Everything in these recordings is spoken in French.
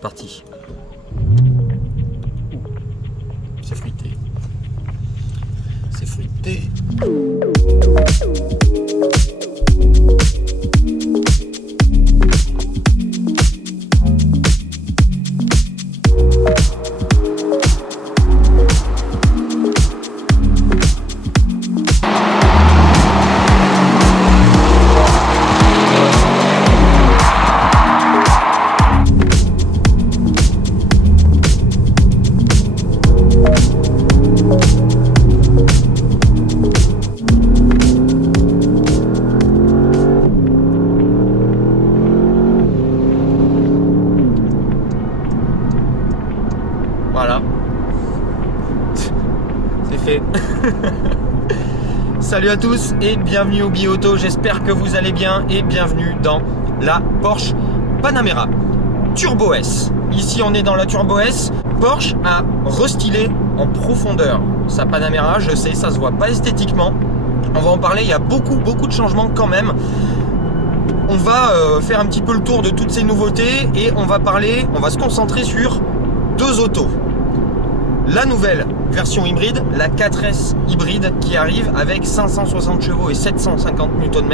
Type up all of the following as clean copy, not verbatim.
c'est parti. C'est fruité. C'est fruité. Voilà, c'est fait. Salut à tous et bienvenue au Bi-Auto, j'espère que vous allez bien et bienvenue dans la Porsche Panamera Turbo S. Ici on est dans la Turbo S. Porsche a restylé en profondeur sa Panamera, je sais ça se voit pas esthétiquement, on va en parler, il y a beaucoup de changements quand même. On va faire un petit peu le tour de toutes ces nouveautés et on va se concentrer sur deux autos. La nouvelle version hybride, la 4S hybride qui arrive avec 560 chevaux et 750 Nm,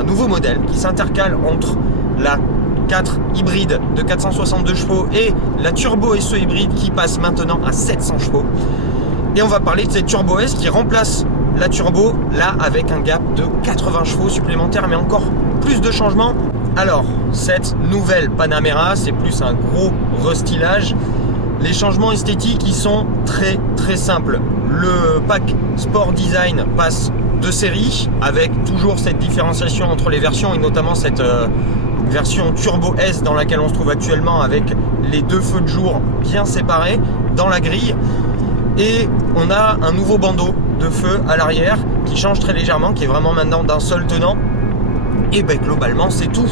un nouveau modèle qui s'intercale entre la 4 hybride de 462 chevaux et la Turbo SE hybride qui passe maintenant à 700 chevaux. Et on va parler de cette Turbo S qui remplace la Turbo, là avec un gap de 80 chevaux supplémentaires, mais encore plus de changements. Alors, cette nouvelle Panamera, c'est plus un gros restylage. Les changements esthétiques, ils sont très simples. Le pack Sport Design passe de série avec toujours cette différenciation entre les versions et notamment cette version Turbo S dans laquelle on se trouve actuellement avec les deux feux de jour bien séparés dans la grille. Et on a un nouveau bandeau de feu à l'arrière qui change très légèrement, qui est vraiment maintenant d'un seul tenant. Et ben globalement c'est tout.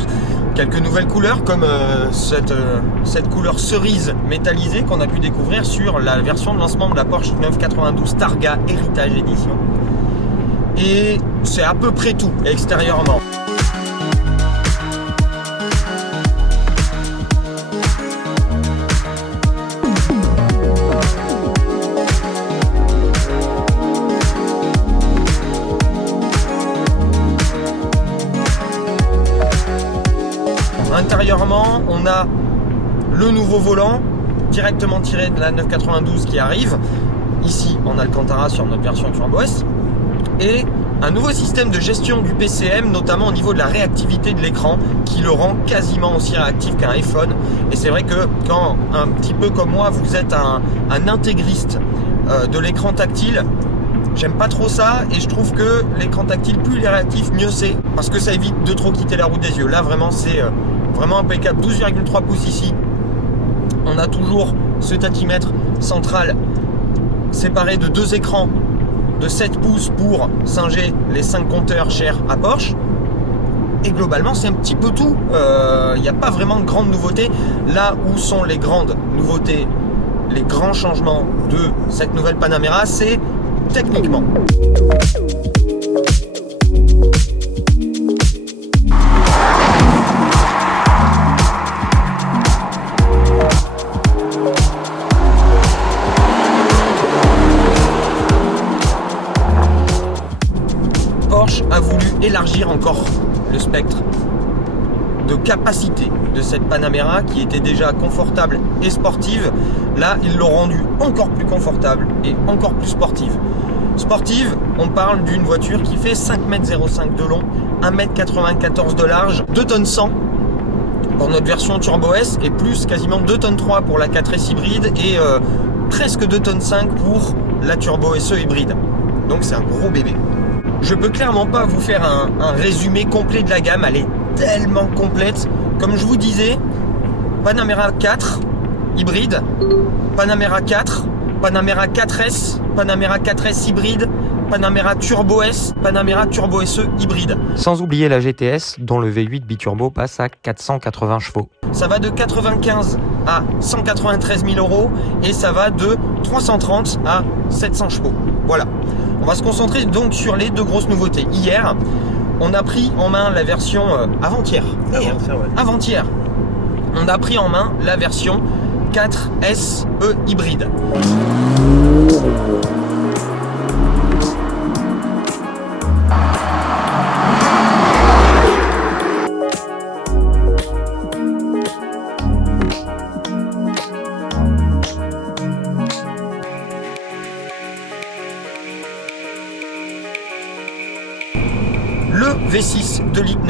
Quelques nouvelles couleurs comme cette couleur cerise métallisée qu'on a pu découvrir sur la version de lancement de la Porsche 992 Targa Heritage Edition. Et c'est à peu près tout extérieurement. Intérieurement, on a le nouveau volant directement tiré de la 992 qui arrive ici en Alcantara sur notre version Turbo S et un nouveau système de gestion du PCM, notamment au niveau de la réactivité de l'écran qui le rend quasiment aussi réactif qu'un iPhone. Et c'est vrai que quand un petit peu comme moi vous êtes un intégriste de l'écran tactile, j'aime pas trop ça et je trouve que l'écran tactile, plus il est réactif, mieux c'est, parce que ça évite de trop quitter la roue des yeux. Là vraiment c'est vraiment impeccable. 12,3 pouces ici. On a toujours ce tachymètre central séparé de deux écrans de 7 pouces pour singer les 5 compteurs chers à Porsche. Et globalement c'est un petit peu tout. Il n'y a pas vraiment de grandes nouveautés. Là où sont les grandes nouveautés, les grands changements de cette nouvelle Panamera, c'est techniquement. Porsche a voulu élargir encore le spectre de capacité de cette Panamera qui était déjà confortable et sportive. Là, ils l'ont rendue encore plus confortable et encore plus sportive. Sportive, on parle d'une voiture qui fait 5,05 m de long, 1,94 m de large, 2 tonnes 100 pour notre version Turbo S et plus quasiment 2 tonnes 3 pour la 4S hybride et presque 2 tonnes 5 pour la Turbo SE hybride. Donc c'est un gros bébé. Je peux clairement pas vous faire un résumé complet de la gamme, elle est tellement complète. Comme je vous disais, Panamera 4 hybride, Panamera 4, Panamera 4S, Panamera 4S hybride, Panamera Turbo S, Panamera Turbo SE hybride. Sans oublier la GTS dont le V8 biturbo passe à 480 chevaux. Ça va de 95 à 193 000 € et ça va de 330 à 700 chevaux. Voilà. On va se concentrer donc sur les deux grosses nouveautés. Hier, on a pris en main la version avant-hier. on a pris en main la version 4S E hybride. Le V6 2,9 litres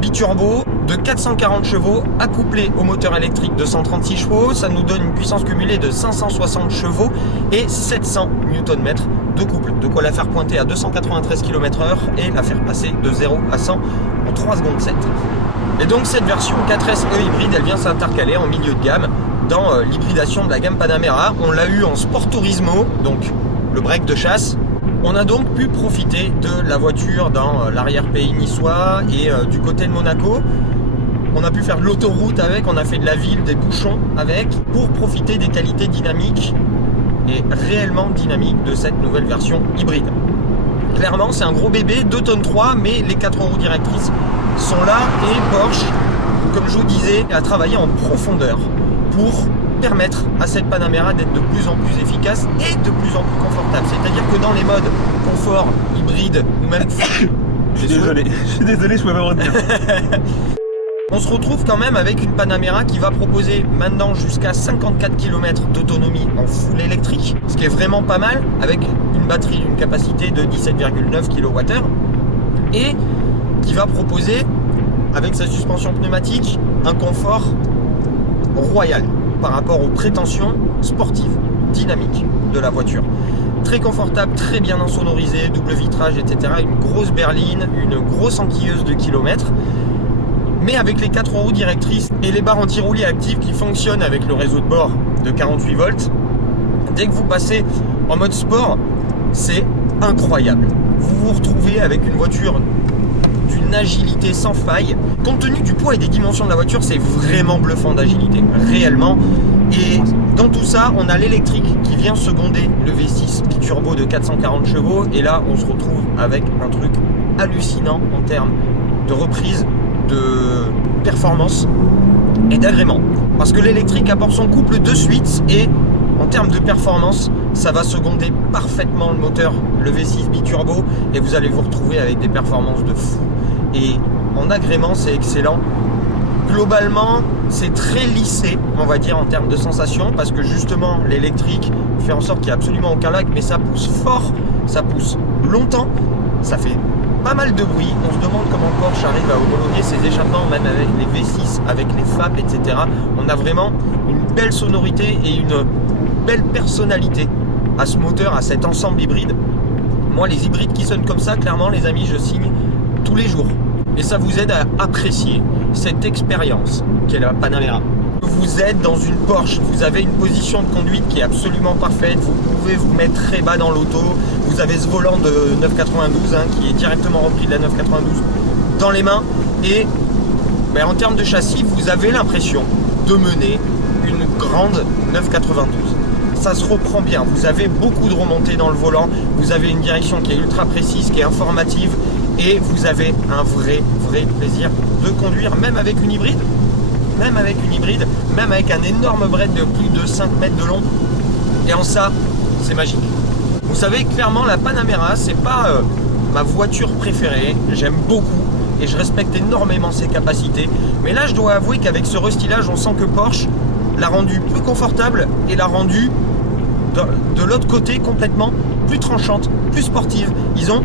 biturbo de 440 chevaux accouplé au moteur électrique de 136 chevaux, ça nous donne une puissance cumulée de 560 chevaux et 700 Nm de couple. De quoi la faire pointer à 293 km/h et la faire passer de 0 à 100 en 3 secondes 7. Et donc cette version 4S E hybride, elle vient s'intercaler en milieu de gamme dans l'hybridation de la gamme Panamera. On l'a eu en Sport Turismo, donc le break de chasse. On a donc pu profiter de la voiture dans l'arrière-pays niçois et du côté de Monaco. On a pu faire de l'autoroute avec, on a fait de la ville, des bouchons avec, pour profiter des qualités dynamiques et réellement dynamiques de cette nouvelle version hybride. Clairement, c'est un gros bébé, 2 tonnes 3, mais les 4 roues directrices sont là et Porsche, comme je vous disais, a travaillé en profondeur pour permettre à cette Panamera d'être de plus en plus efficace et de plus en plus confortable. C'est-à-dire que dans les modes confort, hybride ou même... Je suis désolé, je pouvais pas me retenir. On se retrouve quand même avec une Panamera qui va proposer maintenant jusqu'à 54 km d'autonomie en full électrique, ce qui est vraiment pas mal, avec une batterie d'une capacité de 17,9 kWh et qui va proposer, avec sa suspension pneumatique, un confort royal par rapport aux prétentions sportives, dynamiques de la voiture. Très confortable, très bien insonorisé, double vitrage, etc. Une grosse berline, une grosse enquilleuse de kilomètres, mais avec les 4 roues directrices et les barres anti-roulis actives qui fonctionnent avec le réseau de bord de 48 volts. Dès que vous passez en mode sport, c'est incroyable. Vous vous retrouvez avec une voiture d'une agilité sans faille. Compte tenu du poids et des dimensions de la voiture, c'est vraiment bluffant d'agilité, réellement. Et dans tout ça, on a l'électrique qui vient seconder le V6 biturbo de 440 chevaux. Et là, on se retrouve avec un truc hallucinant en termes de reprise, de performance et d'agrément. Parce que l'électrique apporte son couple de suite et en termes de performance, ça va seconder parfaitement le moteur, le V6 biturbo, et vous allez vous retrouver avec des performances de fou. Et en agrément, c'est excellent. Globalement, c'est très lissé, on va dire, en termes de sensation, parce que justement, l'électrique fait en sorte qu'il n'y a absolument aucun lag, mais ça pousse fort, ça pousse longtemps, ça fait pas mal de bruit. On se demande comment Porsche arrive à homologuer ses échappements, même avec les V6, avec les FAP, etc. On a vraiment une belle sonorité et une belle personnalité à ce moteur, à cet ensemble hybride. Moi, les hybrides qui sonnent comme ça, clairement, les amis, je signe tous les jours. Et ça vous aide à apprécier cette expérience qu'est la Panamera. Vous êtes dans une Porsche, vous avez une position de conduite qui est absolument parfaite, vous pouvez vous mettre très bas dans l'auto, vous avez ce volant de 992 qui est directement repris de la 992 dans les mains, et en termes de châssis, vous avez l'impression de mener une grande 992. Ça se reprend bien, vous avez beaucoup de remontées dans le volant, vous avez une direction qui est ultra précise, qui est informative, et vous avez un vrai plaisir de conduire, même avec une hybride, même avec un énorme break de plus de 5 mètres de long. Et en ça, c'est magique. Vous savez, clairement, la Panamera, c'est pas ma voiture préférée. J'aime beaucoup et je respecte énormément ses capacités. Mais là, je dois avouer qu'avec ce restylage, on sent que Porsche l'a rendu plus confortable et l'a rendu de l'autre côté complètement plus tranchante, plus sportive. Ils ont,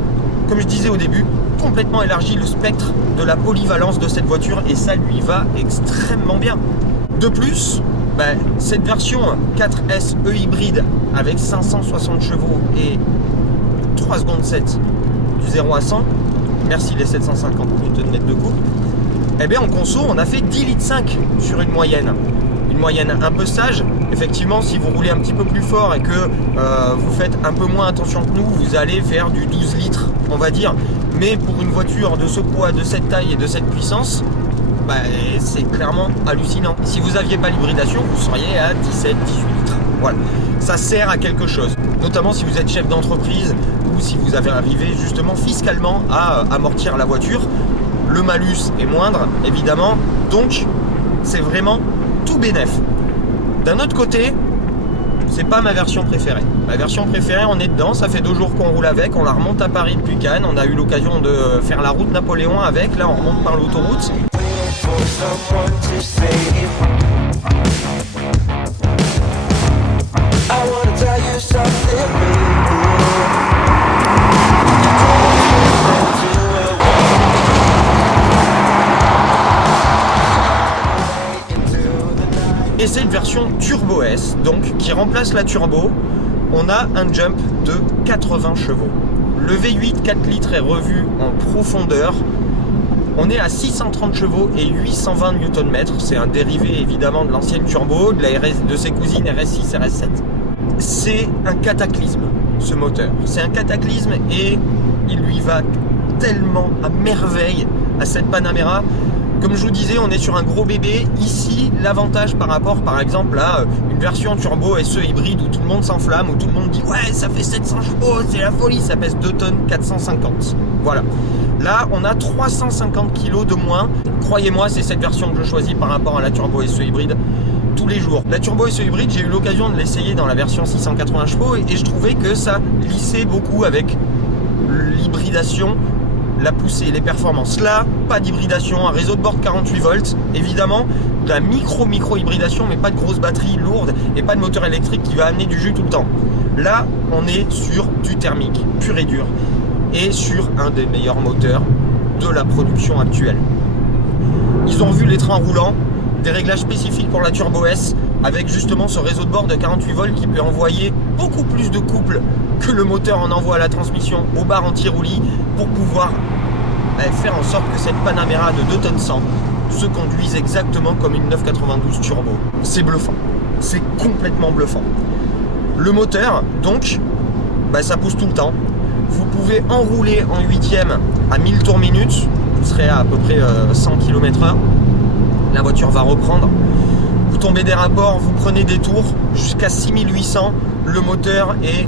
comme je disais au début, complètement élargi le spectre de la polyvalence de cette voiture et ça lui va extrêmement bien. De plus, cette version 4S E hybride avec 560 chevaux et 3 secondes 7 du 0 à 100, merci les 750 Nm de couple, en conso on a fait 10,5 litres sur une moyenne un peu sage. Effectivement, si vous roulez un petit peu plus fort et que vous faites un peu moins attention que nous, vous allez faire du 12 litres, on va dire. Mais pour une voiture de ce poids, de cette taille et de cette puissance, c'est clairement hallucinant. Si vous n'aviez pas l'hybridation, vous seriez à 17-18 litres. Voilà, ça sert à quelque chose. Notamment si vous êtes chef d'entreprise ou si vous avez arrivé justement fiscalement à amortir la voiture. Le malus est moindre, évidemment. Donc, c'est vraiment bénef. D'un autre côté, c'est pas ma version préférée. Ma version préférée, on est dedans, ça fait 2 jours qu'on roule avec, on la remonte à Paris depuis Cannes, on a eu l'occasion de faire la route Napoléon avec, là on remonte par l'autoroute. Et cette version Turbo S, donc, qui remplace la Turbo, on a un jump de 80 chevaux. Le V8 4 litres est revu en profondeur. On est à 630 chevaux et 820 Nm. C'est un dérivé évidemment de l'ancienne Turbo, de ses cousines RS6, RS7. C'est un cataclysme, ce moteur. C'est un cataclysme et il lui va tellement à merveille à cette Panamera. Comme je vous disais, on est sur un gros bébé. Ici, l'avantage par rapport, par exemple, à une version turbo SE hybride où tout le monde s'enflamme, où tout le monde dit « Ouais, ça fait 700 chevaux, c'est la folie, ça pèse 2 tonnes 450. » Voilà. Là, on a 350 kg de moins. Croyez-moi, c'est cette version que je choisis par rapport à la turbo SE hybride tous les jours. La turbo SE hybride, j'ai eu l'occasion de l'essayer dans la version 680 chevaux et je trouvais que ça lissait beaucoup avec l'hybridation, la poussée, les performances. Là, pas d'hybridation, un réseau de bord 48 volts, évidemment, de la micro hybridation, mais pas de grosse batterie lourde et pas de moteur électrique qui va amener du jus tout le temps. Là, on est sur du thermique, pur et dur, et sur un des meilleurs moteurs de la production actuelle. Ils ont vu les trains roulants, des réglages spécifiques pour la Turbo S, avec justement ce réseau de bord de 48 volts qui peut envoyer beaucoup plus de couple que le moteur en envoie à la transmission aux barres anti-roulis pour pouvoir faire en sorte que cette Panamera de 2 tonnes 100 se conduise exactement comme une 992 turbo. C'est bluffant, c'est complètement bluffant. Le moteur, donc, ça pousse tout le temps. Vous pouvez enrouler en 8e à 1000 tours minute, vous serez à peu près 100 km/h. La voiture va reprendre. Vous tombez des rapports, vous prenez des tours jusqu'à 6800. Le moteur est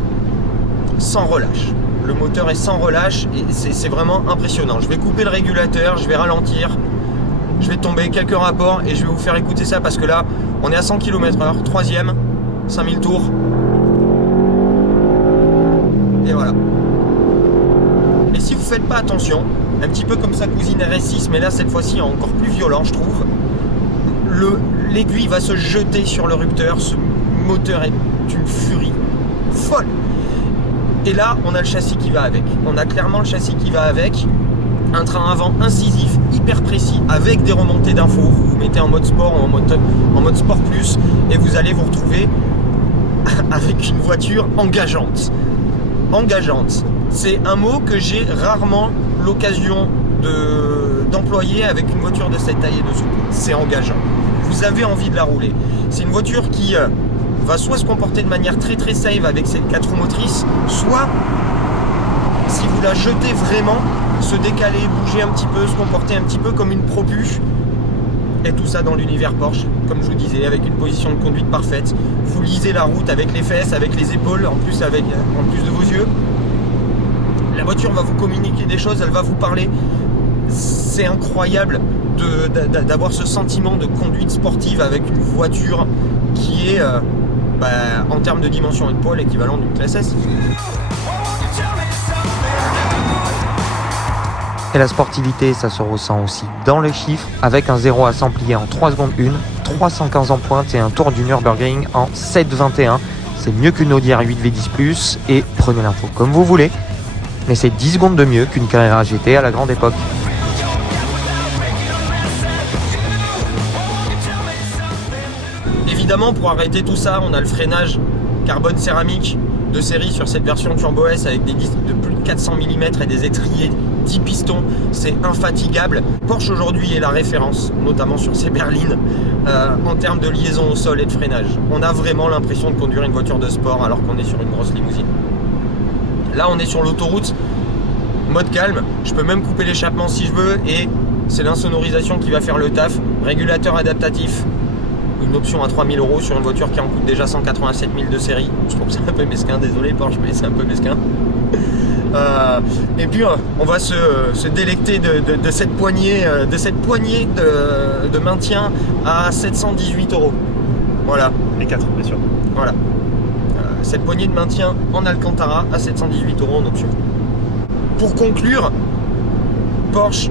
sans relâche. Le moteur est sans relâche et c'est vraiment impressionnant. Je vais couper le régulateur, je vais ralentir, je vais tomber quelques rapports et je vais vous faire écouter ça parce que là, on est à 100 km/h, 3e, 5000 tours. Et voilà. Et si vous faites pas attention, un petit peu comme sa cousine RS6, mais là cette fois-ci encore plus violent je trouve, l'aiguille va se jeter sur le rupteur, ce moteur est une furie folle. Et là, on a le châssis qui va avec. On a clairement le châssis qui va avec. Un train avant incisif, hyper précis, avec des remontées d'infos. Vous vous mettez en mode sport ou en mode sport plus, et vous allez vous retrouver avec une voiture engageante. Engageante. C'est un mot que j'ai rarement l'occasion d'employer avec une voiture de cette taille et de ce poids. C'est engageant. Vous avez envie de la rouler. C'est une voiture qui va soit se comporter de manière très très safe avec cette 4 roues motrices, soit si vous la jetez vraiment, se décaler, bouger un petit peu, se comporter un petit peu comme une propu. Et tout ça dans l'univers Porsche, comme je vous disais, avec une position de conduite parfaite. Vous lisez la route avec les fesses, avec les épaules, en plus de vos yeux. La voiture va vous communiquer des choses, elle va vous parler. C'est incroyable d'avoir ce sentiment de conduite sportive avec une voiture qui est en termes de dimension et de poids l'équivalent d'une classe S. Et la sportivité, ça se ressent aussi dans les chiffres, avec un 0 à 100 plié en 3 secondes 1, 315 en pointe et un tour du Nürburgring en 7,21. C'est mieux qu'une Audi R8 V10+, et prenez l'info comme vous voulez, mais c'est 10 secondes de mieux qu'une Carrera GT à la grande époque. Évidemment, pour arrêter tout ça, on a le freinage carbone céramique de série sur cette version Turbo S avec des disques de plus de 400 mm et des étriers 10 pistons. C'est infatigable. Porsche aujourd'hui est la référence, notamment sur ses berlines, en termes de liaison au sol et de freinage. On a vraiment l'impression de conduire une voiture de sport alors qu'on est sur une grosse limousine. Là, on est sur l'autoroute, mode calme. Je peux même couper l'échappement si je veux et c'est l'insonorisation qui va faire le taf. Régulateur adaptatif. Une option à 3000 € sur une voiture qui en coûte déjà 187 000 de série. Je trouve ça un peu mesquin, désolé Porsche, mais c'est un peu mesquin. Et puis on va se délecter de cette poignée, de maintien à 718 €. Voilà. Les 4, bien sûr. Voilà. Cette poignée de maintien en Alcantara à 718 € en option. Pour conclure, Porsche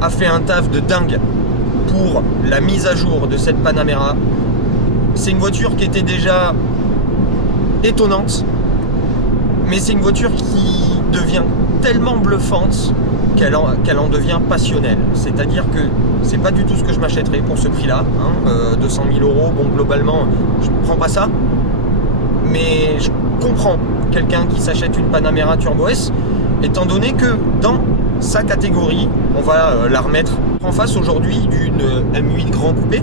a fait un taf de dingue pour la mise à jour de cette Panamera. C'est une voiture qui était déjà étonnante, mais c'est une voiture qui devient tellement bluffante qu'elle en devient passionnelle. C'est-à-dire que c'est pas du tout ce que je m'achèterais pour ce prix-là, 200 000 €. Bon, globalement, je ne prends pas ça, mais je comprends quelqu'un qui s'achète une Panamera Turbo S, étant donné que dans sa catégorie, on va la remettre en face aujourd'hui d'une M8 Grand Coupé,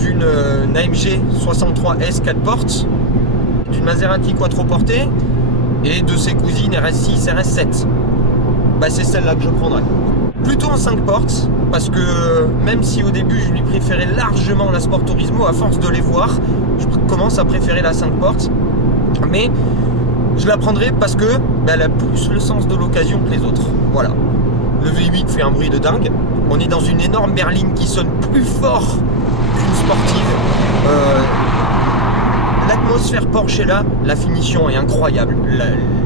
d'une AMG 63S 4 portes, d'une Maserati Quattroporte et de ses cousines RS6, RS7. Bah, c'est celle-là que je prendrais. Plutôt en 5 portes, parce que même si au début je lui préférais largement la Sport Turismo, à force de les voir, je commence à préférer la 5 portes. Mais je la prendrai parce que elle a plus le sens de l'occasion que les autres. Voilà. Le V8 fait un bruit de dingue. On est dans une énorme berline qui sonne plus fort qu'une sportive. L'atmosphère Porsche est là, la finition est incroyable.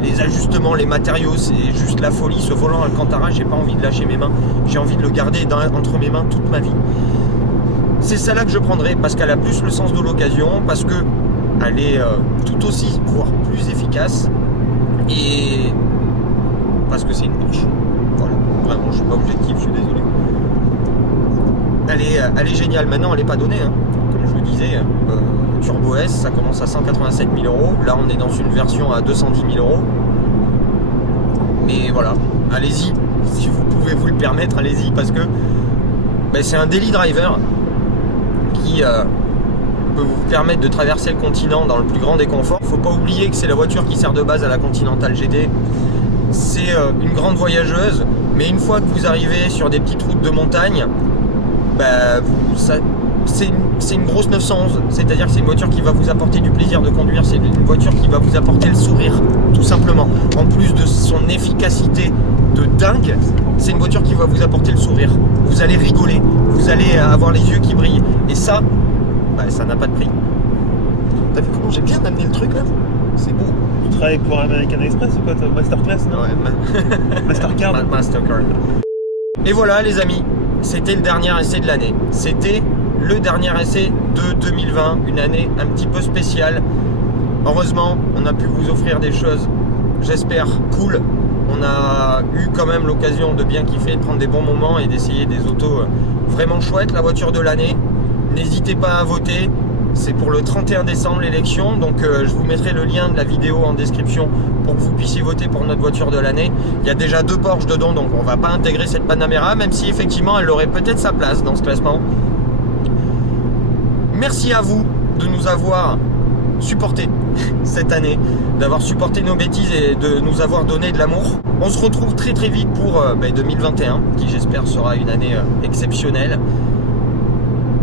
Les ajustements, les matériaux, c'est juste la folie. Ce volant Alcantara, j'ai pas envie de lâcher mes mains. J'ai envie de le garder entre mes mains toute ma vie. C'est celle-là que je prendrai parce qu'elle a plus le sens de l'occasion, parce que elle est tout aussi, voire plus efficace, et parce que c'est une Porsche. Voilà, vraiment, je suis pas objectif, je suis désolé. Elle est géniale. Maintenant, elle n'est pas donnée, hein. Comme je vous disais, Turbo S, ça commence à 187 000 €. Là, on est dans une version à 210 000 €. Mais voilà, allez-y, si vous pouvez vous le permettre, allez-y, parce que c'est un daily driver qui peut vous permettre de traverser le continent dans le plus grand des conforts. Faut pas oublier que c'est la voiture qui sert de base à la Continental GT. C'est une grande voyageuse, mais une fois que vous arrivez sur des petites routes de montagne, c'est une grosse 911, c'est-à-dire que c'est une voiture qui va vous apporter du plaisir de conduire, c'est une voiture qui va vous apporter le sourire, tout simplement. En plus de son efficacité de dingue, c'est une voiture qui va vous apporter le sourire. Vous allez rigoler, vous allez avoir les yeux qui brillent, et ça, ça n'a pas de prix. T'as vu comment j'ai bien amené le truc là? C'est beau. Tu travailles pour American Express ou quoi? T'as Masterclass, non? Ouais, Mastercard. Mastercard. Et voilà les amis, c'était le dernier essai de l'année. C'était le dernier essai de 2020, une année un petit peu spéciale. Heureusement, on a pu vous offrir des choses, j'espère, cool. On a eu quand même l'occasion de bien kiffer, de prendre des bons moments et d'essayer des autos vraiment chouettes. La voiture de l'année, n'hésitez pas à voter. C'est pour le 31 décembre l'élection, donc je vous mettrai le lien de la vidéo en description pour que vous puissiez voter pour notre voiture de l'année. Il y a déjà 2 Porsche dedans, donc on va pas intégrer cette Panamera, même si effectivement elle aurait peut-être sa place dans ce classement. Merci à vous de nous avoir supportés cette année, d'avoir supporté nos bêtises et de nous avoir donné de l'amour. On se retrouve très très vite pour 2021, qui j'espère sera une année exceptionnelle.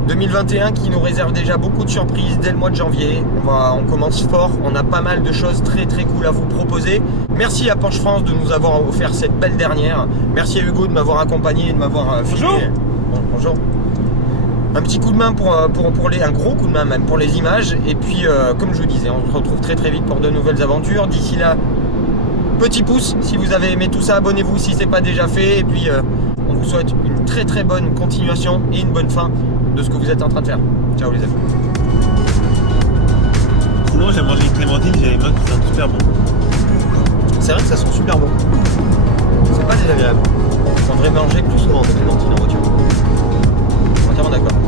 2021 qui nous réserve déjà beaucoup de surprises dès le mois de janvier. On commence fort, on a pas mal de choses très très cool à vous proposer. Merci à Porsche France de nous avoir offert cette belle dernière. Merci à Hugo de m'avoir accompagné et de m'avoir filmé. Bonjour. Un petit coup de main un gros coup de main même pour les images. Et puis comme je vous disais, on se retrouve très très vite pour de nouvelles aventures. D'ici là, petit pouce si vous avez aimé tout ça, abonnez-vous si ce n'est pas déjà fait. Et puis on vous souhaite une très très bonne continuation et une bonne fin de ce que vous êtes en train de faire. Ciao les amis. Sinon j'ai mangé une clémentine, j'ai les mains qui sentent super bon. C'est vrai que ça sent super bon. C'est pas désagréable. On devrait manger plus souvent de clémentine en voiture. Entièrement d'accord.